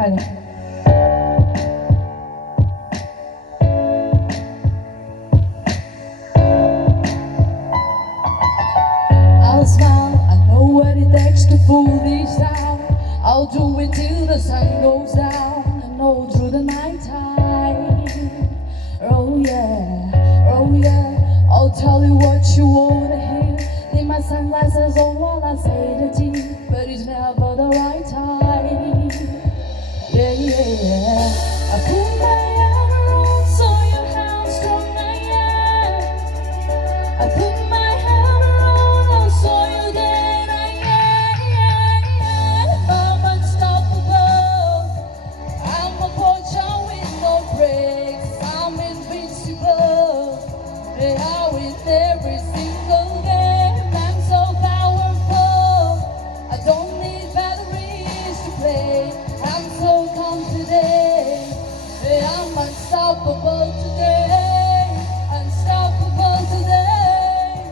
Hadi. I'll smile, I know what it takes to pull this down. I'll do it till the sun goes down and all through the night time. Oh yeah, I'll tell you what you wanna hear. Leave my sunglasses on while I say the tea, but it's never the right time. Yeah. I put my armor on so you how strong I am. I put my hammer on, I'll show you that I am. I'm unstoppable. I'm a poacher with no brakes. I'm invincible. Yeah, with every single game. I'm so powerful. I don't need batteries to play. I'm so confident. Yeah, I'm unstoppable today. Unstoppable today.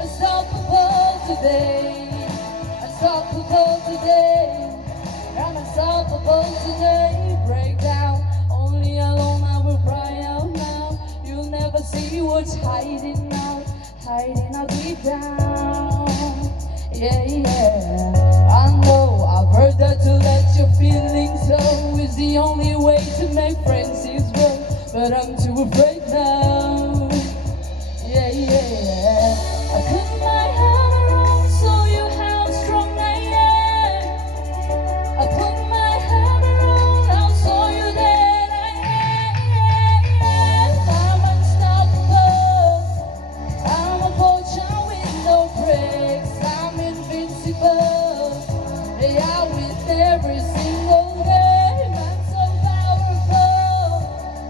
Unstoppable today. Unstoppable today. I'm unstoppable today. Break down. Only alone I will cry out now. You'll never see what's hiding out. Hiding out deep down. Yeah. I know I've heard that to let your feelings show is the only way to make friends is grow. But I'm too afraid now. Yeah. I put my hammer on, show you how strong I am. I put my hammer on, I'll show you that I am. I'm unstoppable. I'm a poacher with no brakes. I'm invincible. Yeah, with every single game. I'm so powerful.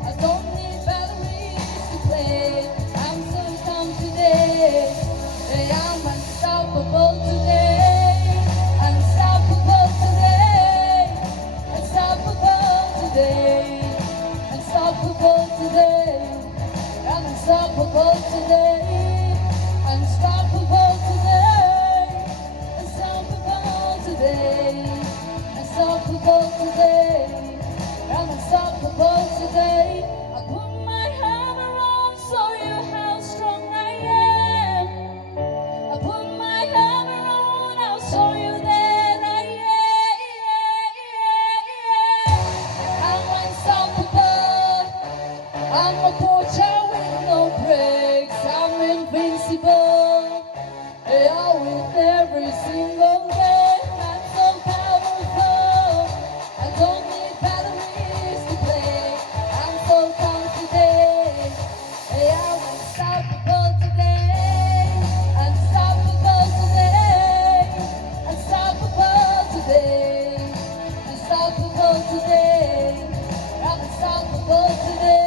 I don't need batteries to play. I'm so confident. Yeah, I'm unstoppable today. Unstoppable today. Unstoppable today. Unstoppable today. I'm unstoppable today. Unstoppable today. Unstoppable today. Unstoppable today. I'm unstoppable today. I put my hammer on, show you how strong I am. I put my hammer on, I'll show you that I am. I'm unstoppable. I'm a poacher with no brakes. I'm invincible. Yeah, with every single game. I'm so powerful. I don't need batteries to play. I'm so confident. Yeah, I'm unstoppable today. Unstoppable today. Unstoppable today. Unstoppable today. I'm unstoppable today.